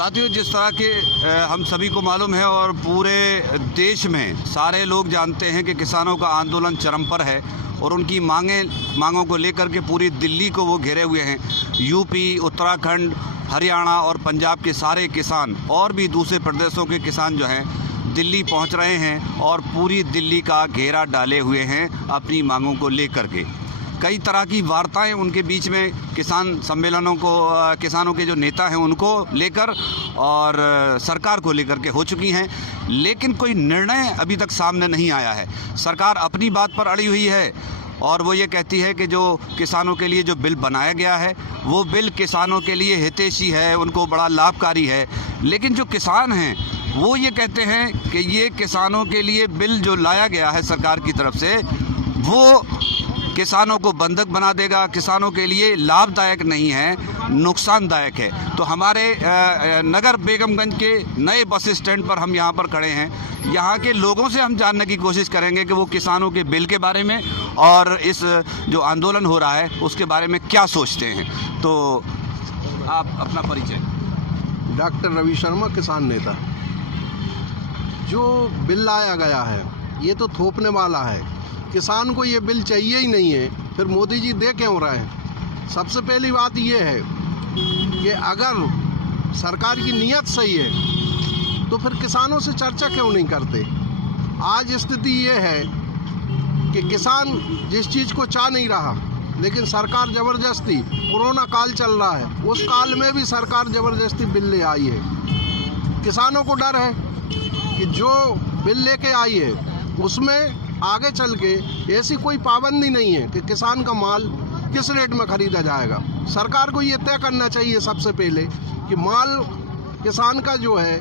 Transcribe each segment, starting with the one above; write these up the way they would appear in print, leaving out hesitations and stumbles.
साथियों, जिस तरह के हम सभी को मालूम है और पूरे देश में सारे लोग जानते हैं कि किसानों का आंदोलन चरम पर है और उनकी मांगों को लेकर के पूरी दिल्ली को वो घेरे हुए हैं। यूपी, उत्तराखंड, हरियाणा और पंजाब के सारे किसान और भी दूसरे प्रदेशों के किसान जो हैं दिल्ली पहुंच रहे हैं और पूरी दिल्ली का घेरा डाले हुए हैं अपनी मांगों को लेकर के। कई तरह की वार्ताएं उनके बीच में किसान सम्मेलनों को, किसानों के जो नेता हैं उनको लेकर और सरकार को लेकर के हो चुकी हैं, लेकिन कोई निर्णय अभी तक सामने नहीं आया है। सरकार अपनी बात पर अड़ी हुई है और वो ये कहती है कि जो किसानों के लिए जो बिल बनाया गया है वो बिल किसानों के लिए हितैषी है, उनको बड़ा लाभकारी है। लेकिन जो किसान हैं वो ये कहते हैं कि ये किसानों के लिए बिल जो लाया गया है सरकार की तरफ से वो किसानों को बंधक बना देगा, किसानों के लिए लाभदायक नहीं है, नुकसानदायक है। तो हमारे नगर बेगमगंज के नए बस स्टैंड पर हम यहाँ पर खड़े हैं। यहाँ के लोगों से हम जानने की कोशिश करेंगे कि वो किसानों के बिल के बारे में और इस जो आंदोलन हो रहा है उसके बारे में क्या सोचते हैं। तो आप अपना परिचय। डॉक्टर रवि शर्मा, किसान नेता। जो बिल लाया गया है ये तो थोपने वाला है। किसान को ये बिल चाहिए ही नहीं है, फिर मोदी जी दे क्यों रहे हैं? सबसे पहली बात ये है कि अगर सरकार की नीयत सही है तो फिर किसानों से चर्चा क्यों नहीं करते। आज स्थिति ये है कि किसान जिस चीज़ को चाह नहीं रहा, लेकिन सरकार ज़बरदस्ती, कोरोना काल चल रहा है, उस काल में भी सरकार ज़बरदस्ती बिल ले आई है। किसानों को डर है कि जो बिल लेके आई है उसमें आगे चल के ऐसी कोई पाबंदी नहीं है कि किसान का माल किस रेट में ख़रीदा जाएगा। सरकार को ये तय करना चाहिए सबसे पहले कि माल किसान का जो है,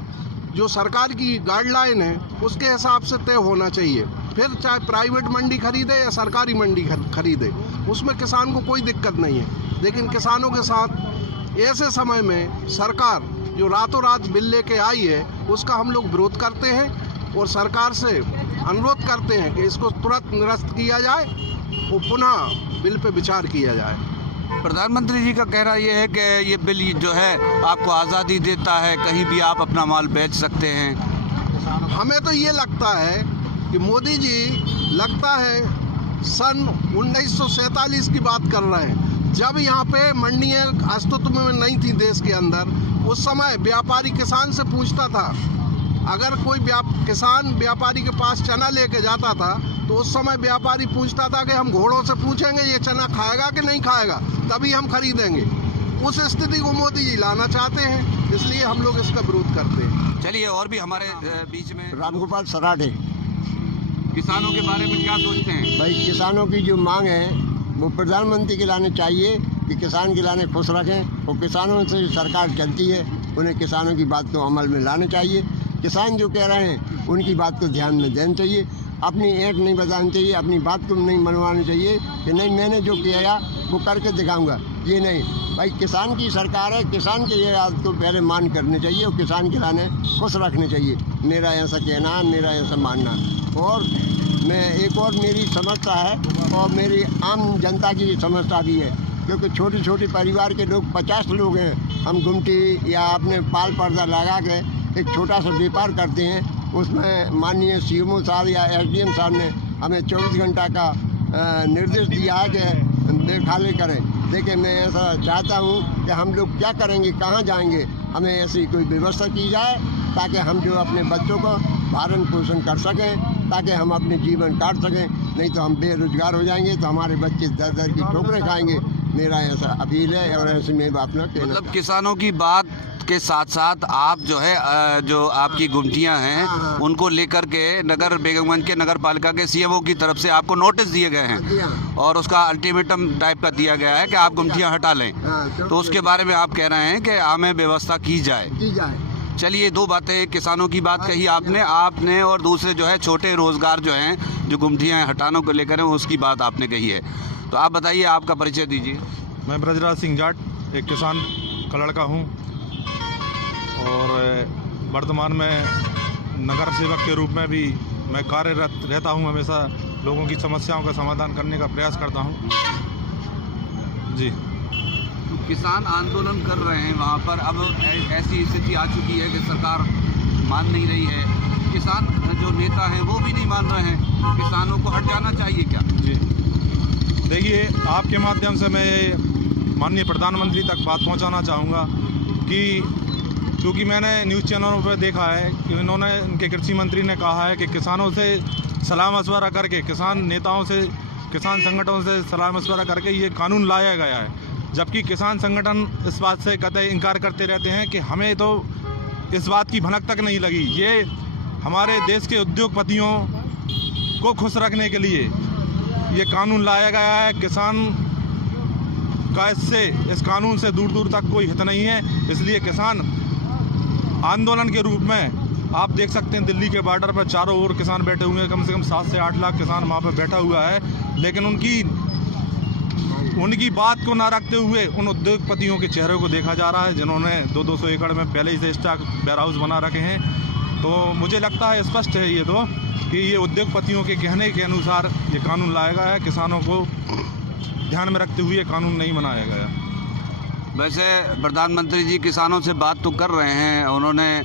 जो सरकार की गाइडलाइन है उसके हिसाब से तय होना चाहिए। फिर चाहे प्राइवेट मंडी खरीदे या सरकारी मंडी खरीदे, उसमें किसान को कोई दिक्कत नहीं है। लेकिन किसानों के साथ ऐसे समय में सरकार जो रातों रात बिल लेके आई है उसका हम लोग विरोध करते हैं और सरकार से अनुरोध करते हैं कि इसको तुरंत निरस्त किया जाए और पुनः बिल पे विचार किया जाए। प्रधानमंत्री जी का कहना ये है कि ये बिल जो है आपको आज़ादी देता है, कहीं भी आप अपना माल बेच सकते हैं। हमें तो ये लगता है कि मोदी जी लगता है सन 1947 की बात कर रहे हैं, जब यहाँ पे मंडियाँ अस्तित्व में नहीं थी देश के अंदर। उस समय व्यापारी किसान से पूछता था, अगर कोई किसान व्यापारी के पास चना लेके जाता था तो उस समय व्यापारी पूछता था कि हम घोड़ों से पूछेंगे ये चना खाएगा कि नहीं खाएगा, तभी हम खरीदेंगे। उस स्थिति को मोदी जी लाना चाहते हैं, इसलिए हम लोग इसका विरोध करते हैं। चलिए, और भी हमारे बीच में रामगोपाल सराठे। किसानों के बारे में क्या सोचते हैं? भाई, किसानों की जो मांग है वो प्रधानमंत्री के लाने चाहिए कि किसान के लाने खुश रखें, और किसानों से सरकार चलती है उन्हें किसानों की बात को अमल में लाना चाहिए। किसान जो कह रहे हैं उनकी बात को ध्यान में देना चाहिए, अपनी ऐंठ नहीं बजानी चाहिए, अपनी बात को नहीं मनवानी चाहिए कि नहीं मैंने जो किया वो करके दिखाऊंगा। ये नहीं भाई, किसान की सरकार है, किसान के ये बात को पहले मान करनी चाहिए और किसान के लाने खुश रखने चाहिए। मेरा ऐसा कहना है, मेरा ऐसा मानना है। और मैं एक और मेरी समस्या है और मेरी आम जनता की समस्या भी है, क्योंकि छोटे छोटे परिवार के लोग 50 लोग हैं। हम गुमटी या अपने पाल पर्दा लगा के एक छोटा सा व्यापार करते हैं। उसमें माननीय सीएमओ साहब या एसडीएम साहब ने हमें 24 घंटा का निर्देश दिया है कि देखाले करें। देखिए, मैं ऐसा चाहता हूँ कि हम लोग क्या करेंगे, कहाँ जाएंगे, हमें ऐसी कोई व्यवस्था की जाए ताकि हम जो अपने बच्चों को पालन पोषण कर सकें, ताकि हम अपने जीवन काट सकें। नहीं तो हम बेरोजगार हो जाएंगे तो हमारे बच्चे दर दर की ठोकरें खाएंगे। मेरा ऐसा अपील है और ऐसे में अपना मतलब किसानों की बात के साथ साथ आप जो है जो आपकी गुमटियां हैं उनको लेकर के नगर बेगमगंज के नगर पालिका के सीएमओ की तरफ से आपको नोटिस दिए गए हैं और उसका अल्टीमेटम टाइप का दिया गया है कि आप गुमटियां हटा लें। तो उसके बारे में आप कह रहे हैं कि हमें व्यवस्था की जाए। चलिए, दो बातें, किसानों की बात कही आपने और दूसरे जो है छोटे रोजगार जो हैं जो गुमटियां हटाने को लेकर उसकी बात आपने कही है। तो आप बताइए, आपका परिचय दीजिए। मैं ब्रजराज सिंह जाट, एक किसान का लड़का हूँ और वर्तमान में नगर सेवक के रूप में भी मैं कार्यरत रहता हूँ। हमेशा लोगों की समस्याओं का समाधान करने का प्रयास करता हूँ जी। किसान आंदोलन कर रहे हैं वहाँ पर, अब ऐसी स्थिति आ चुकी है कि सरकार मान नहीं रही है, किसान जो नेता हैं वो भी नहीं मान रहे हैं, तो किसानों को हट जाना चाहिए क्या? जी देखिए, आपके माध्यम से मैं माननीय प्रधानमंत्री तक बात पहुंचाना चाहूँगा कि क्योंकि मैंने न्यूज़ चैनलों पर देखा है कि इन्होंने, इनके कृषि मंत्री ने कहा है कि किसानों से सलाह मशवरा करके, किसान नेताओं से, किसान संगठनों से सलाह मशवरा करके ये कानून लाया गया है, जबकि किसान संगठन इस बात से कतई इनकार करते रहते हैं कि हमें तो इस बात की भनक तक नहीं लगी। ये हमारे देश के उद्योगपतियों को खुश रखने के लिए ये कानून लाया गया है। किसान का इस कानून से दूर दूर तक कोई हित नहीं है, इसलिए किसान आंदोलन के रूप में आप देख सकते हैं दिल्ली के बॉर्डर पर चारों ओर किसान बैठे हुए हैं, कम से कम 7 से 8 लाख किसान वहाँ पर बैठा हुआ है, लेकिन उनकी बात को ना रखते हुए उन उद्योगपतियों के चेहरों को देखा जा रहा है जिन्होंने 200 एकड़ में पहले ही से स्टॉक वेयर हाउस बना रखे हैं। तो मुझे लगता है स्पष्ट है ये तो कि ये उद्योगपतियों के कहने के अनुसार ये कानून लाया गया है, किसानों को ध्यान में रखते हुए कानून नहीं बनाया गया। वैसे प्रधानमंत्री जी किसानों से बात तो कर रहे हैं, उन्होंने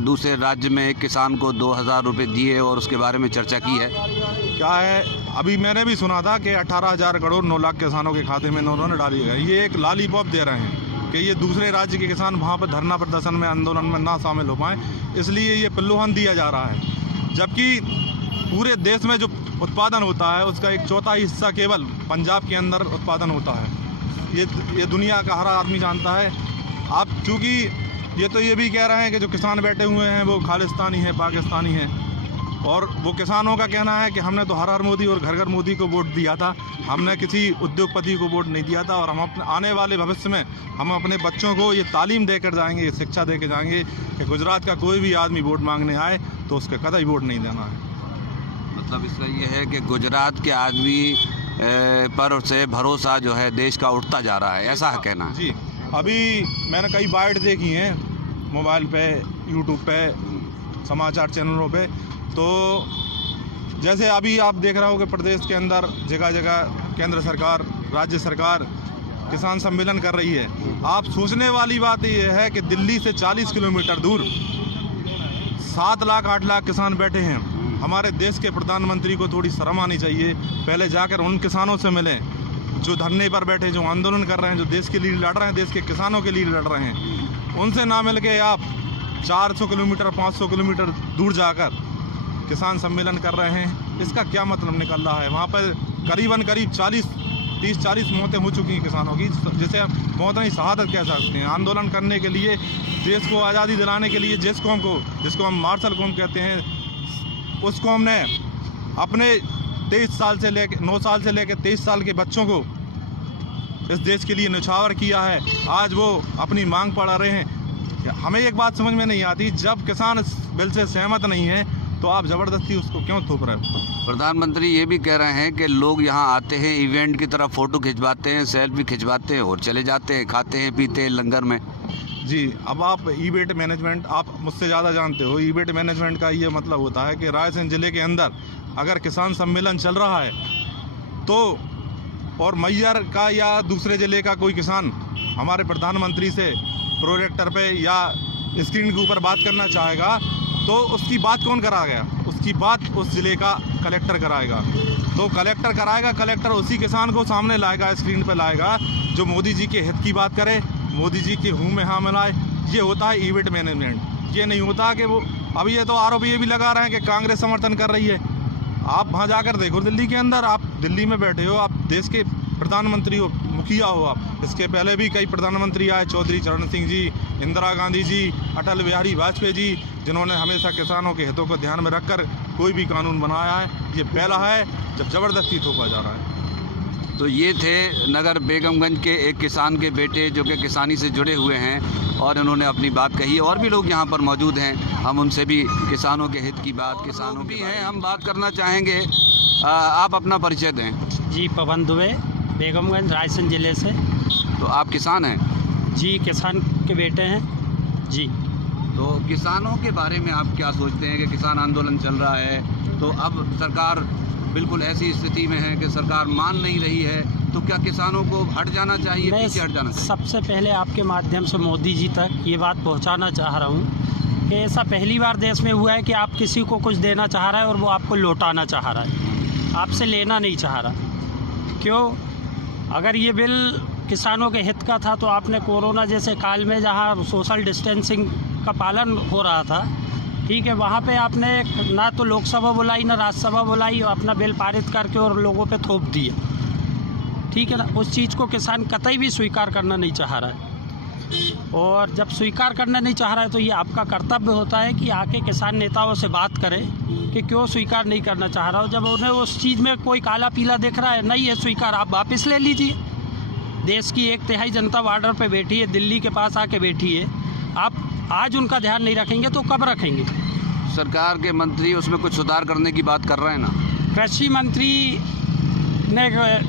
दूसरे राज्य में एक किसान को 2000 रुपये दिए और उसके बारे में चर्चा की है। क्या है, अभी मैंने भी सुना था कि 18,000 करोड़ 9 लाख किसानों के खाते में उन्होंने डाली है। ये एक लॉलीपॉप दे रहे हैं कि ये दूसरे राज्य के किसान वहाँ पर धरना प्रदर्शन में, आंदोलन में ना शामिल हो पाएँ, इसलिए ये पिल्लूहन दिया जा रहा है। जबकि पूरे देश में जो उत्पादन होता है उसका 1/4 हिस्सा केवल पंजाब के अंदर उत्पादन होता है। ये दुनिया का हर आदमी जानता है। आप चूँकि ये भी कह रहे हैं कि जो किसान बैठे हुए हैं वो खालिस्तानी हैं, पाकिस्तानी हैं, और वो किसानों का कहना है कि हमने तो हर हर मोदी और घर घर मोदी को वोट दिया था, हमने किसी उद्योगपति को वोट नहीं दिया था, और हम अपने आने वाले भविष्य में हम अपने बच्चों को ये तालीम देकर जाएंगे, ये शिक्षा देकर जाएंगे कि गुजरात का कोई भी आदमी वोट मांगने आए तो उसका कतई वोट नहीं देना है। मतलब इसका ये है कि गुजरात के आदमी पर से भरोसा जो है देश का उठता जा रहा है, ऐसा है कहना है? जी, अभी मैंने कई बाइट देखी हैं मोबाइल पे, यूट्यूब पे, समाचार चैनलों पे, तो जैसे अभी आप देख रहे हो कि प्रदेश के अंदर जगह जगह केंद्र सरकार, राज्य सरकार किसान सम्मेलन कर रही है। आप सोचने वाली बात यह है कि दिल्ली से 40 किलोमीटर दूर 7 लाख 8 लाख किसान बैठे हैं। हमारे देश के प्रधानमंत्री को थोड़ी शर्म आनी चाहिए, पहले जाकर उन किसानों से मिलें जो धरने पर बैठे, जो आंदोलन कर रहे हैं, जो देश के लिए लड़ रहे हैं, देश के किसानों के लिए लड़ रहे हैं। उनसे ना मिल के आप 400 किलोमीटर 500 किलोमीटर दूर जाकर किसान सम्मेलन कर रहे हैं, इसका क्या मतलब निकल रहा है? वहाँ पर करीब 30-40 मौतें हो चुकी हैं किसानों की, जिसे मौत नहीं शहादत कह सकते हैं। आंदोलन करने के लिए, देश को आज़ादी दिलाने के लिए जिस कौम को, जिसको हम मार्शल कौम कहते हैं, उस कौम ने अपने 9 साल से लेकर 23 साल के बच्चों को इस देश के लिए न्यौछावर किया है। आज वो अपनी मांग पढ़ा रहे हैं। हमें एक बात समझ में नहीं आती, जब किसान इस बिल से सहमत नहीं है तो आप ज़बरदस्ती उसको क्यों थोप रहे हो? प्रधानमंत्री ये भी कह रहे हैं कि लोग यहाँ आते हैं, इवेंट की तरह फ़ोटो खिंचवाते हैं, सेल्फी खिंचवाते हैं और चले जाते हैं, खाते हैं पीते हैं लंगर में। जी, अब आप इवेंट मैनेजमेंट, आप मुझसे ज़्यादा जानते हो, इवेंट मैनेजमेंट का ये मतलब होता है कि रायसेन ज़िले के अंदर अगर किसान सम्मेलन चल रहा है तो, और मैयर का या दूसरे ज़िले का कोई किसान हमारे प्रधानमंत्री से प्रोजेक्टर पे या स्क्रीन के ऊपर बात करना चाहेगा तो उसकी बात कौन कराएगा? उसकी बात उस ज़िले का कलेक्टर कराएगा। तो कलेक्टर कराएगा, कलेक्टर उसी किसान को सामने लाएगा, स्क्रीन पर लाएगा जो मोदी जी के हित की बात करे, मोदी जी के हूँ में हाँ मिलाए। ये होता है इवेंट मैनेजमेंट। ये नहीं होता कि वो, अभी ये तो आरोप ये भी लगा रहे हैं कि कांग्रेस समर्थन कर रही है। आप वहाँ जाकर देखो, दिल्ली के अंदर, आप दिल्ली में बैठे हो, आप देश के प्रधानमंत्री हो, मुखिया हो आप। इसके पहले भी कई प्रधानमंत्री आए, चौधरी चरण सिंह जी, इंदिरा गांधी जी, अटल बिहारी वाजपेयी जी, जिन्होंने हमेशा किसानों के हितों को ध्यान में रखकर कोई भी कानून बनाया है। ये पहला है जब ज़बरदस्ती थोपा जा रहा है। तो ये थे नगर बेगमगंज के एक किसान के बेटे जो कि किसानी से जुड़े हुए हैं और उन्होंने अपनी बात कही। और भी लोग यहाँ पर मौजूद हैं, हम उनसे भी किसानों के हित की बात, किसानों भी हैं, हम बात करना चाहेंगे। आप अपना परिचय दें। जी, पवन दुबे, बेगमगंज, रायसेन ज़िले से। तो आप किसान हैं? जी, किसान के बेटे हैं जी। तो किसानों के बारे में आप क्या सोचते हैं कि किसान आंदोलन चल रहा है तो अब सरकार बिल्कुल ऐसी स्थिति में है कि सरकार मान नहीं रही है, तो क्या किसानों को हट जाना चाहिए, मैं पीछे हट जाना चाहिए? सबसे पहले आपके माध्यम से मोदी जी तक ये बात पहुंचाना चाह रहा हूँ कि ऐसा पहली बार देश में हुआ है कि आप किसी को कुछ देना चाह रहा है और वो आपको लौटाना चाह रहा है, आपसे लेना नहीं चाह रहा। क्यों? अगर ये बिल किसानों के हित का था तो आपने कोरोना जैसे काल में जहाँ सोशल डिस्टेंसिंग का पालन हो रहा था, ठीक है, वहाँ पे आपने ना तो लोकसभा बुलाई ना राज्यसभा बुलाई और अपना बिल पारित करके और लोगों पे थोप दिया, ठीक है ना। उस चीज़ को किसान कतई भी स्वीकार करना नहीं चाह रहा है, और जब स्वीकार करना नहीं चाह रहा है तो ये आपका कर्तव्य होता है कि आके किसान नेताओं से बात करें कि क्यों स्वीकार नहीं करना चाह रहा हो। जब उन्हें उस चीज़ में कोई काला पीला दिख रहा है, नहीं है स्वीकार, आप वापस ले लीजिए। देश की 1/3 जनता बॉर्डर पे बैठी है, दिल्ली के पास आके बैठी है, आप आज उनका ध्यान नहीं रखेंगे तो कब रखेंगे? सरकार के मंत्री उसमें कुछ सुधार करने की बात कर रहे हैं ना। कृषि मंत्री ने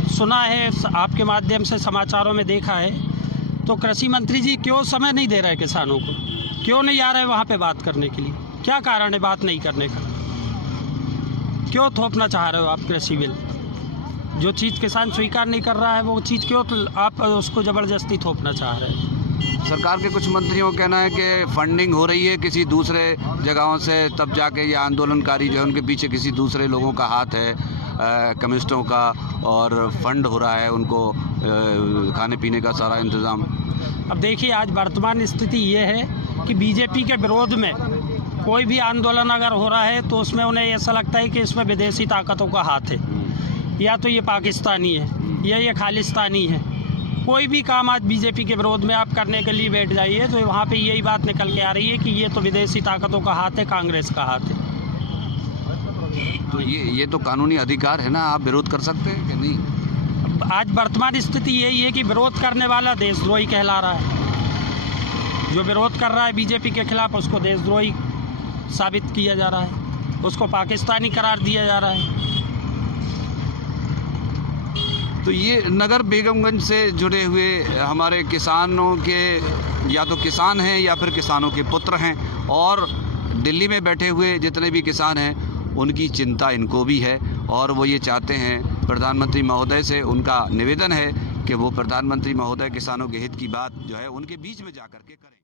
सुना है, आपके माध्यम से समाचारों में देखा है, तो कृषि मंत्री जी क्यों समय नहीं दे रहे किसानों को, क्यों नहीं आ रहे वहाँ पे बात करने के लिए? क्या कारण है बात नहीं करने का? क्यों थोपना चाह रहे हो आप कृषि बिल? जो चीज़ किसान स्वीकार नहीं कर रहा है वो चीज़ क्यों आप उसको ज़बरदस्ती थोपना चाह रहे हैं? सरकार के कुछ मंत्रियों का कहना है कि फंडिंग हो रही है किसी दूसरे जगहों से, तब जाके ये आंदोलनकारी जो है उनके पीछे किसी दूसरे लोगों का हाथ है, कम्युनिस्टों का, और फंड हो रहा है उनको खाने पीने का सारा इंतज़ाम। अब देखिए, आज वर्तमान स्थिति ये है कि बीजेपी के विरोध में कोई भी आंदोलन अगर हो रहा है तो उसमें उन्हें ऐसा लगता है कि इसमें विदेशी ताकतों का हाथ है, या तो ये पाकिस्तानी है या ये खालिस्तानी है। कोई भी काम आज बीजेपी के विरोध में आप करने के लिए बैठ जाइए तो वहाँ पे यही बात निकल के आ रही है कि ये तो विदेशी ताकतों का हाथ है, कांग्रेस का हाथ है। तो ये तो कानूनी अधिकार है ना, आप विरोध कर सकते हैं कि नहीं? आज वर्तमान स्थिति यही है कि विरोध करने वाला देशद्रोही कहला रहा है। जो विरोध कर रहा है बीजेपी के खिलाफ उसको देशद्रोही साबित किया जा रहा है, उसको पाकिस्तानी करार दिया जा रहा है। तो ये नगर बेगमगंज से जुड़े हुए हमारे किसानों के, या तो किसान हैं या फिर किसानों के पुत्र हैं, और दिल्ली में बैठे हुए जितने भी किसान हैं उनकी चिंता इनको भी है, और वो ये चाहते हैं प्रधानमंत्री महोदय से, उनका निवेदन है कि वो प्रधानमंत्री महोदय किसानों के हित की बात जो है उनके बीच में जा कर के करें।